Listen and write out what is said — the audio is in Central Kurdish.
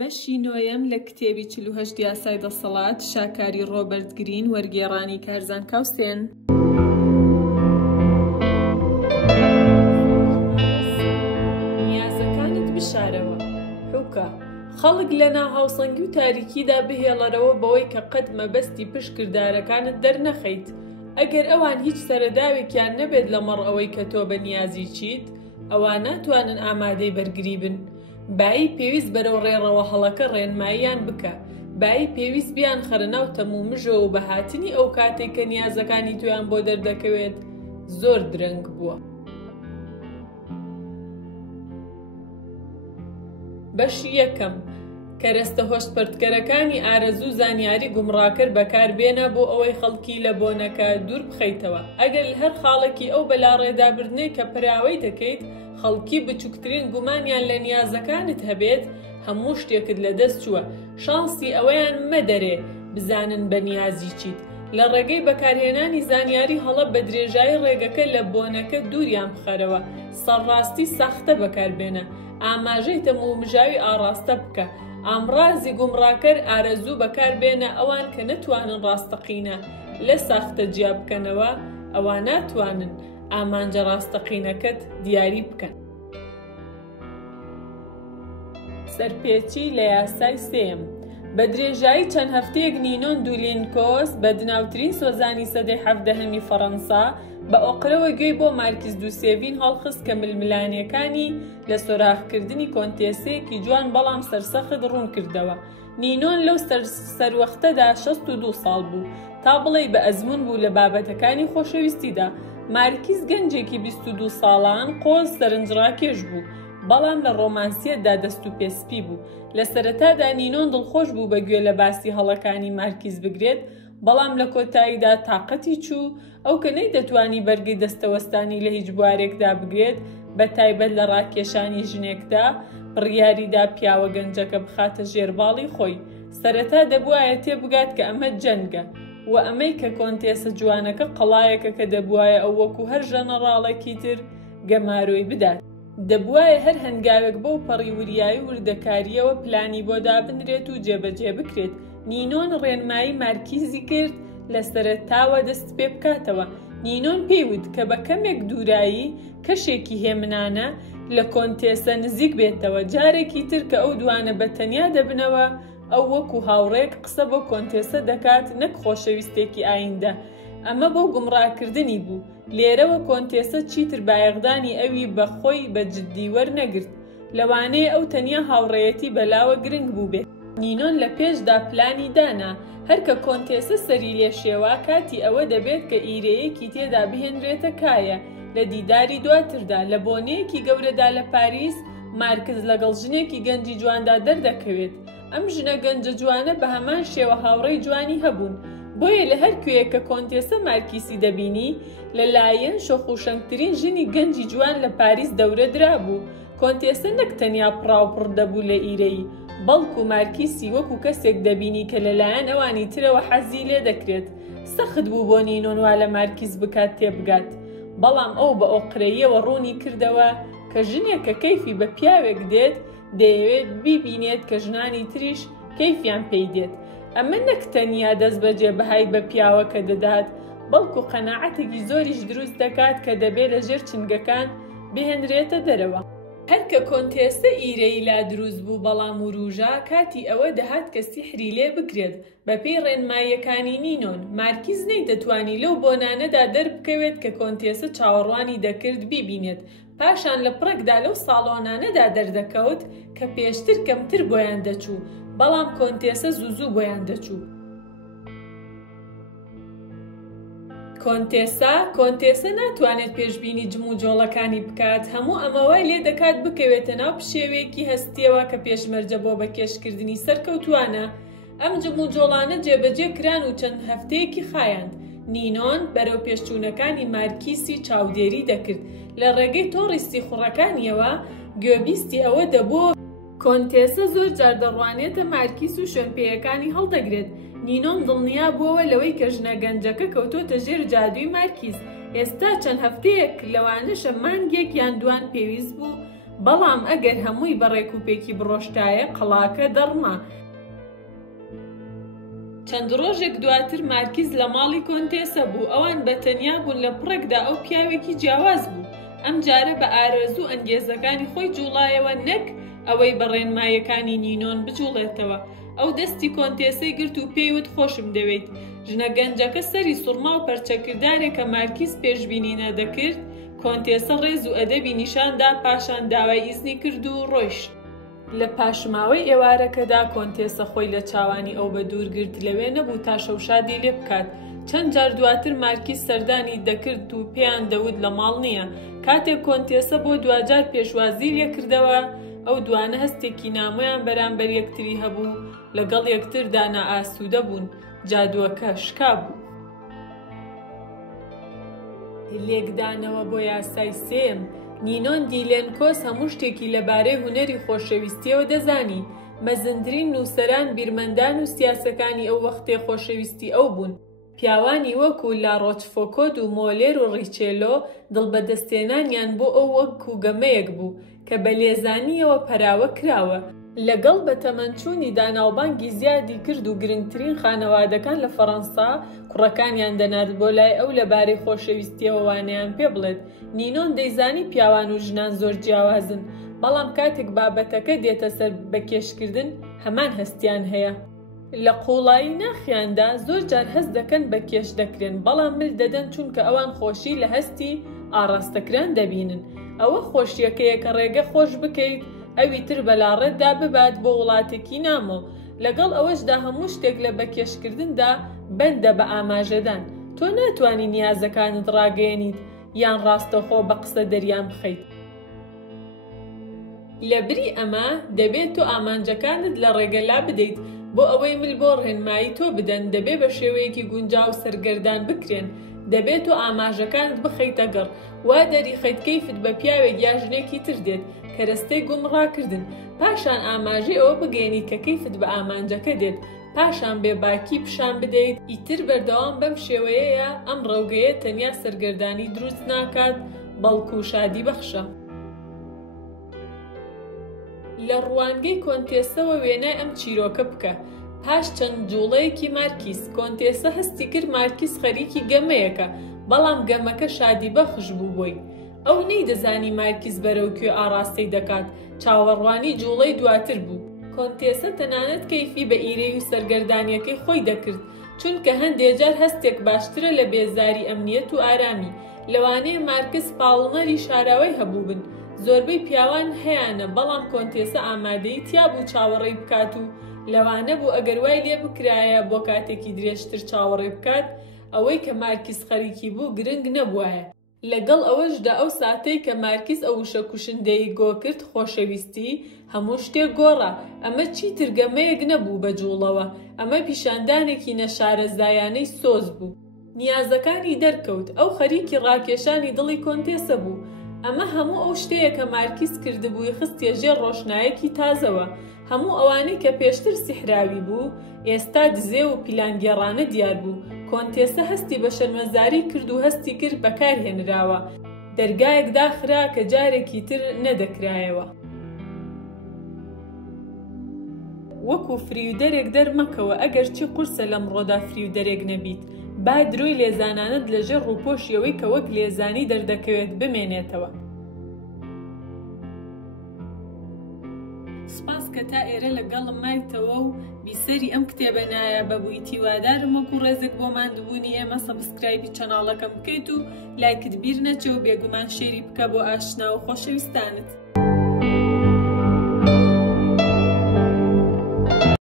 بەشی نۆیەم لە کتێبی 48 یاسای دەسەڵات شاکاری ڕۆبەرت گرین وەرگێڕانی کارزان کاوسێن. نیازەکانت بشارەوە. حوکە خەڵک لەنا هاوسەنگی و تاریکیدا بهێڵەرەوە بەوەی کە قەت مەبەستی پشت کردارەکانت دەرنەخەیت. ئەگەر ئەوان هیچ سەرەداوێکیان نەبێت لەمەڕ ئەوەی کە تۆ بە نیازی چیت، ئەوان ناتوانن ئامادەی بەرگری بن. بایی پێویست بەرەو ڕێڕەوە هەڵەکە ڕێنماییان بکە. بایی پێویست بیان خەرە ناو تەموو مژەوە و بەهاتنی ئەو کاتێک کە نیازەکانی تۆیان بۆ دەردەکەوێت زۆر درەنگ بووە. بەشی یەکەم کەرەستە هۆشتپەرتکەرەکانی ئارەزوو زانیاری گومڕاکرد بەکاربێنە بۆ ئەوەی خەڵکی لە بۆنەکە دوور بخەیتەوە. ئەگەر هەر خاڵێکی ئەو بەلاڕێدابردنەی کە پراوەی دەکەیت خەڵکی بچووکترین گومانیان لە نیازەکانت هەبێت، هەموو شتێکت لەدەست چووە. شانسی ئەوەیان مەدەرێ بزانن بە نیازی چیت. لە ڕێگەی بەکارهێنانی زانیاری هەڵە بە درێژایی ڕێگەکە لە بۆنەکە دووریان بخەرەوە. سەرڕاستی ساختە بەکاربێنە. ئاماژەی تەمومژاوی ئاڕاستە بکە. ئامڕازی گومڕاکەر ئارەزوو بەکاربێنە ئەوان کە نەتوانن ڕاستەقینە لە ساختە جیا بکەنەوە، ئەوان ناتوانن ئامانجە ڕاستەقینەکەت دیاری بکەن. سەرپێچی لە یاسای سێم. بە درێژایی چەند هەفتەیەک نینۆن دوولینکۆس بە دناوترین سۆزانی سەدەی 17هەمی فەڕەنسا بە ئۆقرەوە گوێی بۆ مارکیز دووسێڤین هەڵخست کە ململانیەکانی لە سۆراخکردنی کۆنتێسەیەکی جوان بەڵام سەرسەخت ڕوون کردەوە. نینۆن لەو سەروەختەدا 62 ساڵ بوو، تا بڵێ بە ئەزمون بوو لە بابەتەکانی خۆشەویستیدا. مارکیز گەنجێکی 22 ساڵان قۆز سەرنجڕاکێش بوو، بەڵام لە ڕۆمانسیەتدا دەست و پێسپی بوو. لە سەرەتادا نینۆن دڵخۆش بوو بەگوێ لە باسی هەڵەکانی مارکیز بگرێت، بەڵام لە کۆتاییدا تاقەتی چوو ئەو کە نەیدەتوانی بەرگەی دەستەوەستانی لە هیچ بوارێکدا بگرێت، بە تایبەت لە ڕاکێشانی ژنێکدا بڕیاریدا پیاوە گەنجەکە بخاتە ژێرباڵی خۆی. سەرەتا دەبوایە تێبگات کە ئەمە جەنگە، و ئەمەی کە کۆنتێسە جوانەکە قەڵایەکە کە دەبوایە ئەو وەکو هەر ژەنەڕاڵێکی تر گەماروی بدات. دەبوایە هەر هەنگاوێک بەو پەڕیوریایی وردەکاریەوە پلانی بۆ دابنرێت و جێبەجێ بکرێت. نینۆن ڕێنمایی مارکیزی کرد لە سەرەتاوە دەست پێ بکاتەوە. نینۆن پێیوت کە بە کەمێک دوورایی کەشێکی هێمنانە لە کۆنتێسە نزیک بێتەوە. جارێکی تر کە ئەو دوانە بەتەنیا دەبنەوە، ئەو وەکو هاوڕێک قسە بۆ کۆنتێسە دەکات، نەک خۆشەویستێکی ئایندە. ئەمە بۆ گومڕاکردنی بوو. لێرەوە کۆنتێسە چیتر بایەغدانی ئەوی بەخۆی بە جددی وەرنەگرت، لەوانەیە ئەو تەنیا هاوڕێیەتی بەلاوە گرنگ بوو بێت. نینۆن لە پێشدا پلانی دانا هەرکە کۆنتێسە سەری لێشێوە، کاتی ئەوە دەبێت کە ئیرەیەکی تێدا بهێنرێتە کایە. لە دیداری دواتردا لە بۆنەیەکی گەورەدا لە پاریس، مارکز لەگەڵ ژنێکی گەنجی جواندا دەردەکەوێت. ئەم ژنە گەنجە جوانە بە هەمان شێوە هاوڕێی جوانی هەبوون، بۆیە لە هەر کوێیە کە کۆنتێسە مارکیسی دەبینی، لەلایەن شۆخوشەنگترین ژنی گەنجی جوان لە پاریس دەورە درابوو. کۆنتێسە نەک تەنیا پڕاوپڕ دەبوو لە ئیرەی، بەڵکو مارکیسی وەکو کەسێک دەبینی کە لەلایەن ئەوانی ترەوە حەزی لێ دەکرێت. سەخت بوو بۆ نینۆن وا لە مارکیز بکات تێبگات، بەڵام ئەو بە ئۆقرەیەوە ڕوونی کردەوە کە ژنێک کە کەیفی بە پیاوێک دێت دەیەوێت بیبینێت کە ژنانی تریش کەیفیان پێی دێت. ئەمە نەک تەنیا دەست بەجێ بەهای بە پیاوەکە دەدات، بەڵکو قەناعەتێکی زۆریش دروست دەکات کە دەبێت لە ژێر چنگەکان بهێنرێتە دەرەوە. هەرکە کۆنتێسە ئیرەی لا دروست بوو، بەڵام و ڕوژە کاتی ئەوە دەهات کە سیحری لێ بکرێت. بەپێی ڕێنماییەکانی نینۆن، مارکیز نەیدەتوانی لەو بۆنانەدا دەربکەوێت کە کۆنتێسە چاوەڕوانی دەکرد بیبینێت. پاشان لە پڕێکدا لەو ساڵۆنانەدا دەردەکەوت کە پێشتر کەمتر بۆیان دەچوو، بەڵام کۆنتێسە زوو بۆیان دەچوو. کۆنتێسە ناتوانێت پێشبینی جم و جۆڵەکانی بکات. هەموو ئەمەوەی لێ دەکات بکەوێتە ناو پشێوەیەکی هەستیەوە کە پێشمەرجە بۆ بەکێشکردنی سەرکەوتوانە. ئەم جم و جۆڵانە جێبەجێ کران و چەند هەفتەیەکی خایاند. نینۆن بەرەو پێشچوونەکانی مارکیسی چاودێری دەکرد. لە ڕێگەی تۆڕی سیخوڕەکانیەوە گوێبیستی ئەوە دەبوو کۆنتێسە زۆر جار دەڕوانێتە مارکیس و شوێنپێیەکانی هەڵدەگرێت. نینۆن دڵنیا بووەوە لەوەی کە ژنە گەنجەکە کەوتۆتە ژێر جادووی مارکیز. ئێستا چەند هەفتەیەک لەوانەشە مانگێک یان دوان پێویست بوو بەڵام ئەگەر هەمووی بەڕێک و پێکی بڕۆشتایە قەڵاکە دەڕما. چەند ڕۆژێک دواتر مارکیز لە ماڵی کۆنتێسە بوو. ئەوان بەتەنیا بوون لە پڕێکدا ئەو پیاوێکی جیاواز بوو. ئەم جارە بە ئارەزوو ئەنگێزەکانی خۆی جوڵایەوە نەک ئەوەی بە ڕێنمایەکانی نینۆن بجوڵێتەوە. ئەو دەستی کۆنتێسەی گرت و پێیوت خۆشم دەوێت. ژنە گەنجەکە سەری سوڕما و پەرچەکردارێک کە مارکیز پێشبینی نەدەکرد کۆنتێسە ڕێز و ئەدەبی نیشاندا پاشان داوای ئیزنی کرد و ڕۆیشت. لە پاشماوەی ئێوارەکەدا کۆنتێسە خۆی لە چاوانی ئەو بە دوورگرت لەوێ نەبوو تا شەوشادی لێ بکات. چەند جار دواتر مارکیز سەردانی دەکرد و پێیان دەوت لە ماڵ نییە. کاتێک کۆنتێسە بۆ دوجار پێشوازی لێ کردەوە ئەو دوانە هەستێکی نامۆیان بەرامبەر یەکتری هەبوو لەگەڵ یەکتردا نائاسوودە بوون. جادووەکە شکا بوو. لێکدانەوە بۆ یاسای سێم. نینۆن دیلێنکۆس هەموو شتێکی لەبارەی هونەری خۆشەویستیەوە دەزانی. مەزنترین نووسەران بیرمەندان و سیاسەکانی ئەو وەختێ خۆشەویستی ئەو بوون. پیاوانی وەکو لا ڕۆچفۆکۆد و مۆلێر و ڕیچێلۆ دڵبەدەستێنانیان بۆ ئەو وەکو گەمەیەک بوو کە بە لێزانیەوە پەراوە کراوە. لەگەڵ بە تەمەنچوونی داناوبانگی زیادی کرد و گرنگترین خانەوادەکان لە فەڕەنسا کوڕەکانیان دەنات بۆ لای ئەو لەبارەی خۆشەویستیەوە وانەیان پێ بڵێت. نینۆن دەیزانی پیاوان و ژنان زۆر جیاوازن، بەڵام کاتێک بابەتەکە دێتە سەر بەکێشکردن هەمان هەستیان هەیە. لە قوڵایی ناخیاندا زۆر جار هەست دەکەن بە کێش دەکرێن، بەڵام مل دەدەن چونکە ئەوان خۆشی لە هەستی ئاڕاستەکران دەبینن. ئەوە خۆشیەکەیە کە ڕێگە خۆش بکەیت ئەوی تر بەلاڕێتدا ببات بۆ وڵاتێکی نامۆ. لەگەڵ ئەوەشدا هەموو شتێک لە بەکێشکردندا بەندە بە ئاماژەدان. تۆ ناتوانی نیازەکانت ڕاگەیەنیت یان ڕاستەخۆ بە قسە دەریان بخەیت. لەبری ئەمە دەبێت تۆ ئامانجەکانت لە ڕێگەلا بدەیت بۆ ئەوەی مل بۆ ڕێنمایی تۆ بدەن. دەبێت بە شێوەیەکی گونجاو سەرگەردان بکرێن. دەبێت تۆ ئاماژەکانت بخەیتە گەڕ. وا دەریخەیت کەیفت بە پیاوێک یا ژنێکی تر دێت کە رەستەی گومڕاکردن. پاشان ئاماژەی ئەوە بگەێنیت کە کەیفت بە ئامانجەکە دێت. پاشان بێباکی پیشان بدەیت. ئیتر بەردەوام بەم شێوەیەیە ئەم ڕەوگەیە تەنیا سەرگەردانی دروست ناکات، بەڵکو شادی بەخشە. لە ڕوانگەی کۆنتێسەوە وێنای ئەم چیرۆکە بکە. پاش چەند جوڵەیەکی مارکیز کۆنتێسە هەستی کرد مارکیز خەریکی گەمەیەکە، بەڵام گەمەکە شادی بەخش بوو بۆی. ئەو نەیدەزانی مارکیز بەرەو کوێ ئاراستەی دەکات. چاوەڕوانی جوڵەی دواتر بوو. کۆنتێسە تەنانەت کەیفی بە ئیرەی و سەرگەردانیەکەی خۆی دەکرد، چونکە هەندێک جار هەستێک باشترە لە بێزاری ئەمنیەت و ئارامی. لەوانەیە مارکس پاڵنەری شاراوەی هەبوو بن. زۆربەی پیاوان هەیەە، بەڵام کۆنتێسە ئامادەی تیا بوو چاوەڕێی بکات و لەوانە بوو ئەگەر وای لێ بکرایە بۆ کاتێکی درێژتر چاوەڕێ بکات ئەوەی کە مارکیز خەریکی بوو گرنگ نەبووایە. لەگەڵ ئەوەشدا ئەو ساتەی کە مارکیز ئەو وشە کوشندەی گۆ کرد خۆشەویستی هەموو شتێک گۆڕا. ئەمە چیتر گەمەیەک نەبوو بە جوڵەوە، ئەمە پیشاندانێکی نەشارەزایانەی سۆز بوو. نیازەکانی دەرکەوت. ئەو خەریکی ڕاکێشانی دڵی کۆنتێسە بوو. ئەمە هەموو ئەو شتەیە کە مارکیز کردبووی خستێ ژێر ڕۆشنایەکی تازەوە. هەموو ئەوانەی کە پێشتر سیحراوی بوو ئێستا دزێ و پیلانگێڕانە دیار بوو. کۆنتێسە هەستی بە شەرمەزاری کرد و هەستی کرد بەکارهێنراوە. دەرگایەک داخرا کە جارێکی تر نەدەکرایەوە. وەکو فریودەرێک دەرمەکەوە، ئەگەر چی قورسە لەمڕۆدا فریودەرێک نەبیت. با دروی لێزانانت لەژێر ڕووپۆشیەوەی کە وەک لێزانی دەردەکەوێت بمێنێتەوە. سپاس کە تا ئێرە لەگەڵم مایتەوە و بیسەری ئەم کتێبە نایە بەبووی تیوادارم وەکو ڕێزێک بۆ ماندبوونی ئێمە سەبسکرایبی چەناڵەکەم بکەیت و لایکت بیر نەچێ و بێگومان شێری بکە بۆ ئاشنا و خۆشەویستانت.